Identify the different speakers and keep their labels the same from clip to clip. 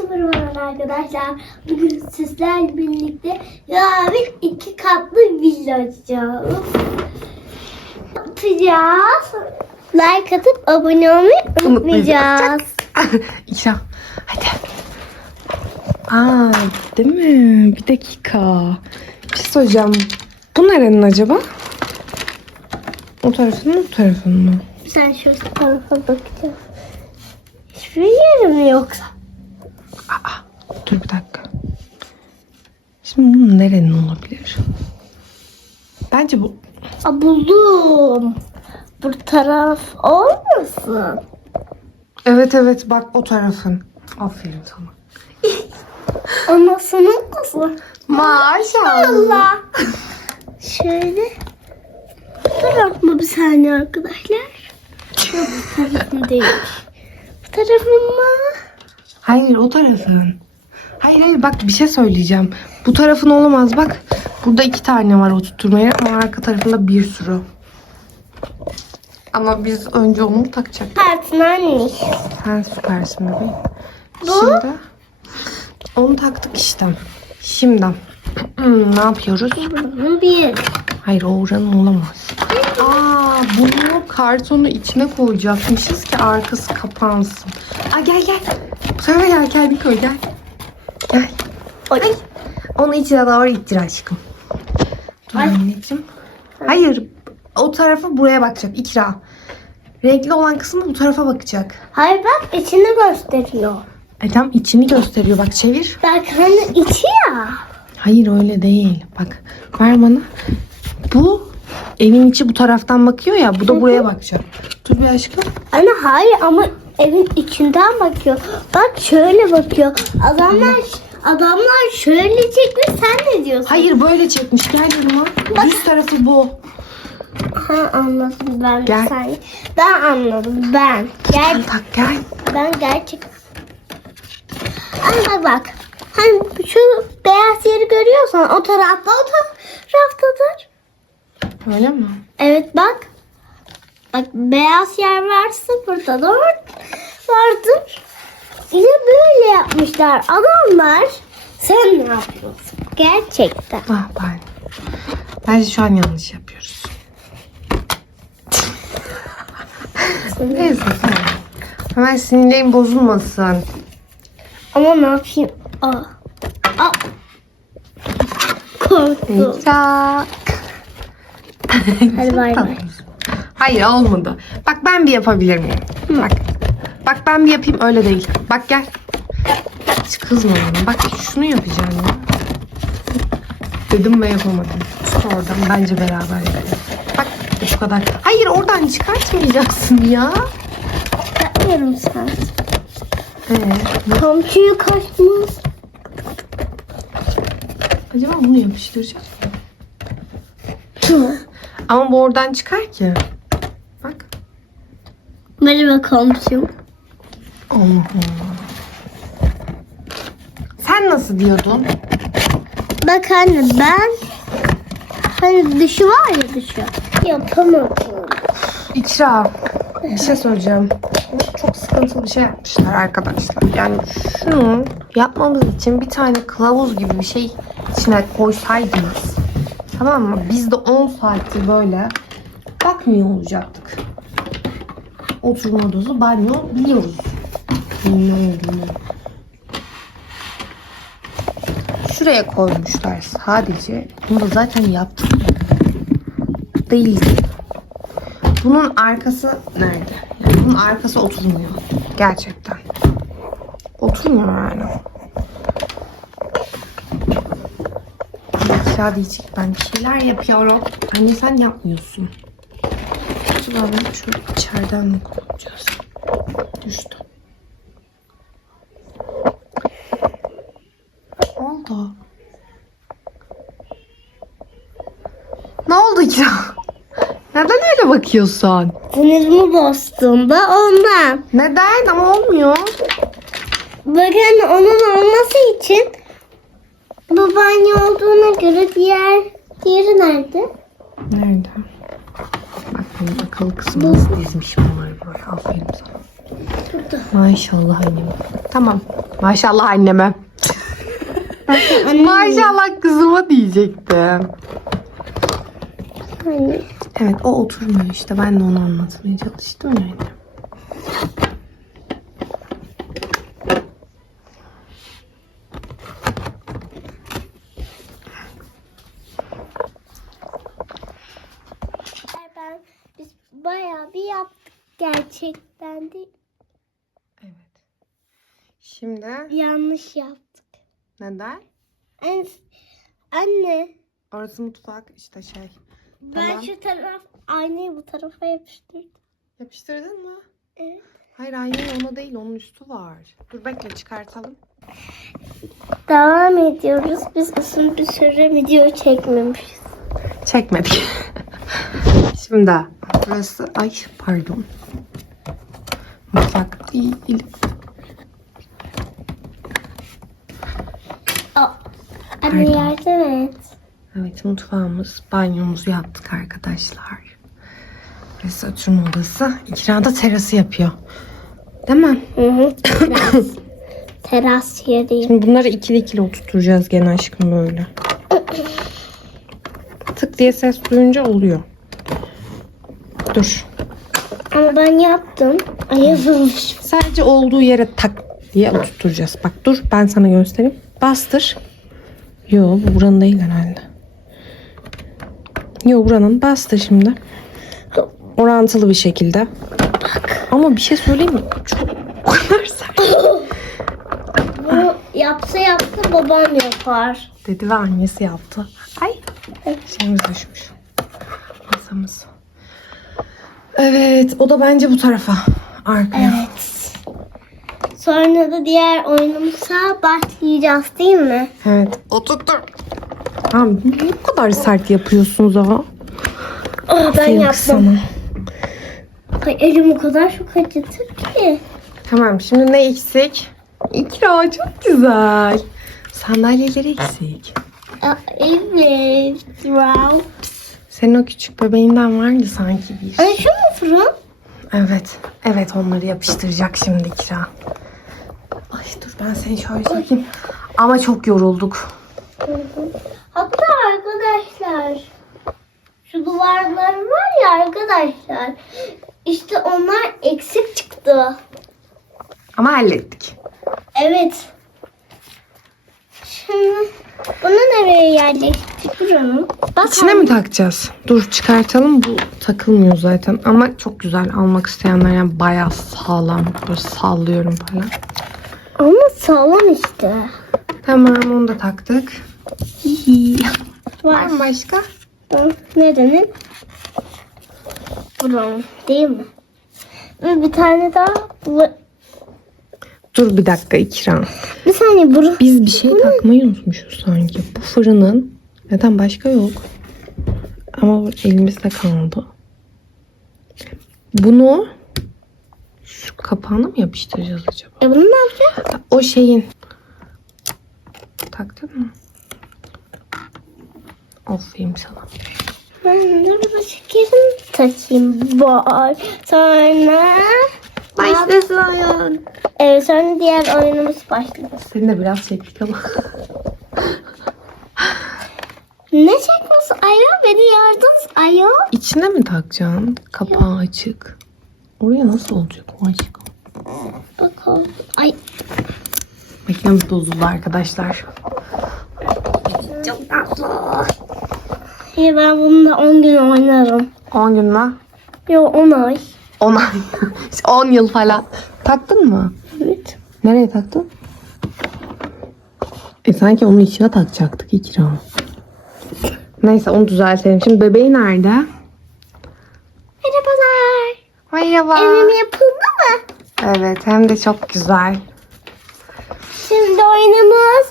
Speaker 1: Merhaba arkadaşlar. Bugün sizlerle birlikte yarın iki katlı villa açacağız. Atacağız. Like atıp abone olmayı unutmayacağız.
Speaker 2: İkra. Hadi. Aa, değil mi? Bir dakika. Bir şey söyleyeceğim. Bu nerenin acaba? O tarafın mı bu tarafın mı?
Speaker 1: Sen şu tarafa bakacağız. Hiçbir yeri mi yoksa?
Speaker 2: Dur bir dakika. Şimdi bunun nerenin olabilir? Bence bu...
Speaker 1: Aa, buldum. Bu taraf olmasın?
Speaker 2: Evet evet bak o tarafın. Aferin sana.
Speaker 1: Anasının kızı.
Speaker 2: Maşallah.
Speaker 1: Allah. Şöyle. Taraf mı bir saniye arkadaşlar? Yok bu tarafım değil. Bu tarafım mı?
Speaker 2: Hayır o tarafın. Hayır hayır bak bir şey söyleyeceğim. Bu tarafın olamaz bak. Burada iki tane var oturtmaya ama arka tarafında bir sürü. Ama biz önce onu takacaktık.
Speaker 1: Partın anne.
Speaker 2: Sen süpersin bebeğim.
Speaker 1: Bu?
Speaker 2: Şimdi onu taktık işte. Şimdi ne yapıyoruz?
Speaker 1: Bunun bir.
Speaker 2: Hayır o oranın olamaz. Aa bunu kartonu içine koyacakmışız ki arkası kapansın. Aa gel gel. Bu tarafa gel gel bir koy gel. Gel.
Speaker 1: Ay.
Speaker 2: Onu içine doğru ittir aşkım. Dur
Speaker 1: Ay.
Speaker 2: anneciğim. Hayır. O tarafa buraya bakacak. İkra. Renkli olan kısmı bu tarafa bakacak.
Speaker 1: Hayır bak içini gösteriyor.
Speaker 2: E tam içini gösteriyor. Bak çevir.
Speaker 1: Bak hani içi ya.
Speaker 2: Hayır öyle değil. Bak ver bana. Bu evin içi bu taraftan bakıyor ya. Bu da buraya bakacak. Dur bir aşkım.
Speaker 1: Anne hayır ama evin içinden bakıyor. Bak şöyle bakıyor. Adamlar adamlar şöyle çekmiş sen ne diyorsun?
Speaker 2: Hayır böyle çekmiş. Gel yanıma. Düz tarafı bu.
Speaker 1: Ha anladım ben.
Speaker 2: Gel.
Speaker 1: Sen, ben anladım ben. Gel
Speaker 2: Tak gel.
Speaker 1: ben gerçek. Ay bak bak. Hani şu beyaz yeri görüyorsan o tarafta o taraftadır.
Speaker 2: Öyle mi?
Speaker 1: Evet bak. Bak beyaz yer varsa burada da var, vardır. Yine böyle yapmışlar adamlar. Sen ne yapıyorsun? Gerçekten.
Speaker 2: Ah ben. Bence şu an yanlış yapıyoruz. Neyse tamam. Hemen sinirlerim bozulmasın.
Speaker 1: Ama ne yapayım? Aa. Aa. Korktum.
Speaker 2: Tak.
Speaker 1: Hadi bay bay.
Speaker 2: Hayır olmadı. Bak ben bir yapabilir miyim? Bak. Bak ben bir yapayım öyle değil. Bak gel. Hiç kızma bana. Bak şunu yapacağım ya. Dedim ve yapamadım. Tut oradan. Bence beraber yapalım. Bak bu kadar. Hayır oradan çıkartmayacaksın ya.
Speaker 1: Yapmıyorum sen.
Speaker 2: Ee,
Speaker 1: Komşuyu kaçmaz.
Speaker 2: acaba bunu yapıştıracağız mı? Ama bu oradan çıkar ki.
Speaker 1: Merhaba komşum.
Speaker 2: Allah Allah. Sen nasıl diyordun?
Speaker 1: Bak anne ben hani dışı var ya dışı. Yapamadım.
Speaker 2: İkra. Bir şey söyleyeceğim. Çok sıkıntılı bir şey yapmışlar arkadaşlar. Yani şunu yapmamız için bir tane kılavuz gibi bir şey içine koysaydınız. Tamam mı? Biz de 10 saattir böyle bakmıyor olacaktık. Oturma odası, banyo biliyoruz. Ne olduğunu. Şuraya koymuşlar sadece. Bunu da zaten yaptık. Değil. Bunun arkası nerede? Yani bunun arkası oturmuyor. Gerçekten. Oturmuyor yani. Diyecek ben bir şeyler yapıyorum. Anne sen yapmıyorsun. Acaba ben şöyle içeriden mi kullanacağız? Düştü. Ne oldu? Ne oldu ya? Neden öyle bakıyorsun?
Speaker 1: Sinirimi bastım da ondan.
Speaker 2: Neden? Ama olmuyor.
Speaker 1: Bak anne onun olması için bu banyo olduğuna göre diğer yeri nerede?
Speaker 2: Nerede? Akıllı kızım nasıl dizmiş bunları buraya. Aferin sana. Maşallah anneme. Tamam. Maşallah anneme. Maşallah kızıma diyecektim.
Speaker 1: Anne.
Speaker 2: Evet o oturmuyor işte. Ben de onu anlatmaya çalıştım yani.
Speaker 1: Ben biz bir yaptık gerçekten de
Speaker 2: Evet. Şimdi
Speaker 1: yanlış yaptık.
Speaker 2: neden?
Speaker 1: En, anne
Speaker 2: Orası mutfak işte şey.
Speaker 1: ben
Speaker 2: Tamam.
Speaker 1: şu taraf aynayı bu tarafa yapıştırdım.
Speaker 2: Yapıştırdın mı?
Speaker 1: Evet.
Speaker 2: Hayır aynayı ona değil onun üstü var. Dur bekle çıkartalım.
Speaker 1: Devam ediyoruz. Biz uzun bir süre video çekmemişiz.
Speaker 2: Çekmedik. Şimdi burası ay pardon. Mutfak.
Speaker 1: Aa, anne
Speaker 2: Pardon.
Speaker 1: yardım et.
Speaker 2: Evet mutfağımız, banyomuzu yaptık arkadaşlar. Burası oturma odası. İkra da terası yapıyor. Değil mi?
Speaker 1: Hı hı. Teras, teras yeri.
Speaker 2: Şimdi bunları ikili ikili oturtacağız gene aşkım böyle. Tık diye ses duyunca oluyor. Dur.
Speaker 1: Ama ben yaptım. Ay yazılmış.
Speaker 2: Sadece olduğu yere tak diye oturtacağız. Bak dur ben sana göstereyim. Bastır. Yo bu buranın değil herhalde. Yo buranın bastır şimdi. Orantılı bir şekilde. Ama bir şey söyleyeyim mi? Çok o kadar sert.
Speaker 1: Bunu yapsa yapsa babam yapar.
Speaker 2: Dedi ve annesi yaptı. Ay. Şeyimiz düşmüş. Masamız. Evet o da bence bu tarafa. Arkaya.
Speaker 1: Evet. Sonra da diğer oyunumuza başlayacağız değil mi?
Speaker 2: Evet. Oturttur. Tamam bu kadar sert yapıyorsunuz ama.
Speaker 1: Aa, ben
Speaker 2: kız sana.
Speaker 1: Ay, elim o kadar çok acıtır ki.
Speaker 2: Tamam şimdi ne eksik? İkra çok güzel. Sandalyeleri eksik.
Speaker 1: Aa, evet. Wow.
Speaker 2: Senin o küçük bebeğinden vardı sanki bir.
Speaker 1: Ay şu mu fırın?
Speaker 2: Evet. Evet onları yapıştıracak şimdi İkra. Ay dur ben seni şöyle çekeyim. Ama çok yorulduk.
Speaker 1: Hatta arkadaşlar şu duvarlar var ya arkadaşlar. İşte onlar eksik çıktı.
Speaker 2: Ama hallettik.
Speaker 1: Evet. Şimdi bunu nereye yerleştirdik buranın? Bak
Speaker 2: İçine mi takacağız? Dur çıkartalım. Bu takılmıyor zaten. Ama çok güzel almak isteyenler yani bayağı sağlam. Böyle sallıyorum falan.
Speaker 1: Ama sağlam işte.
Speaker 2: Tamam onu da taktık. Var
Speaker 1: Var.
Speaker 2: mı başka?
Speaker 1: Nerenin? Buranın değil mi? Ve bir tane daha.
Speaker 2: Dur bir dakika İkram.
Speaker 1: Bir saniye buranın.
Speaker 2: Biz bir şey takmayı unutmuşuz sanki. Bu fırının neden başka yok? Ama bu elimizde kaldı. Bunu şu kapağına mı yapıştıracağız acaba?
Speaker 1: E bunu ne yapacağız?
Speaker 2: O şeyin. Taktın mı? Aferin sana.
Speaker 1: Ben burada şekerim takayım. Var. Sonra...
Speaker 2: Başlasın.
Speaker 1: Evet sonra diğer oyunumuz başlıyor.
Speaker 2: Seni de biraz çektik ama.
Speaker 1: Ne çekmesi ayol? Beni yardınız ayol.
Speaker 2: İçine mi takacaksın? Kapağı açık. Oraya nasıl olacak o aşkım?
Speaker 1: Bakalım. Ay
Speaker 2: Makinemiz bozuldu arkadaşlar.
Speaker 1: çok tatlı. İyi ben bununla 10 gün oynarım.
Speaker 2: 10 gün mü?
Speaker 1: Yok 10 ay.
Speaker 2: 10 ay. 10 yıl falan. Taktın mı?
Speaker 1: Evet.
Speaker 2: Nereye taktın? E sanki onun içine takacaktık ikram. Neyse onu düzeltelim. Şimdi bebeği nerede?
Speaker 1: Merhabalar.
Speaker 2: Merhaba.
Speaker 1: Evim yapıldı mı?
Speaker 2: Evet hem de çok güzel.
Speaker 1: Şimdi oyunumuz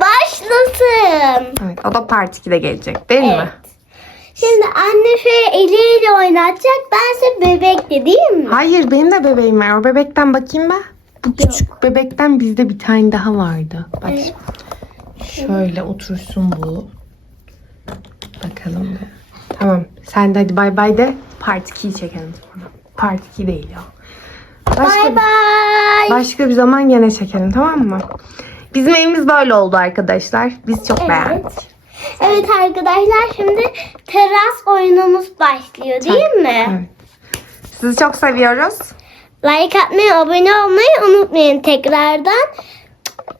Speaker 1: başlasın.
Speaker 2: Evet o da part 2'de gelecek değil mi?
Speaker 1: Evet. Şimdi anne şöyle eliyle oynatacak. Bense bebekle değil mi?
Speaker 2: Hayır benim de bebeğim var. O bebekten bakayım ben. Bu küçük bebekten bizde bir tane daha vardı. Bak
Speaker 1: Evet.
Speaker 2: şöyle otursun bu. Bakalım. bir. Tamam. Sen de hadi bay bay de part 2'yi çekelim sonra. Part 2 değil ya. Başka,
Speaker 1: Bay bay.
Speaker 2: başka bir zaman gene çekelim tamam mı? Bizim evimiz böyle oldu arkadaşlar. Biz çok beğendik.
Speaker 1: Evet. Arkadaşlar şimdi teras oyunumuz başlıyor değil mi?
Speaker 2: Evet. Sizi çok seviyoruz.
Speaker 1: Like atmayı, abone olmayı unutmayın tekrardan.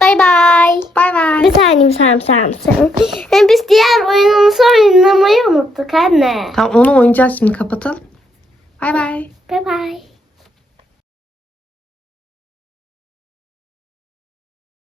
Speaker 1: Bay bay.
Speaker 2: Bay bay.
Speaker 1: Bir saniye bir saniye. Yani Biz diğer oyunumuzu oynamayı unuttuk anne.
Speaker 2: Tamam onu oynayacağız şimdi kapatalım. Bay bay.
Speaker 1: Bay bay.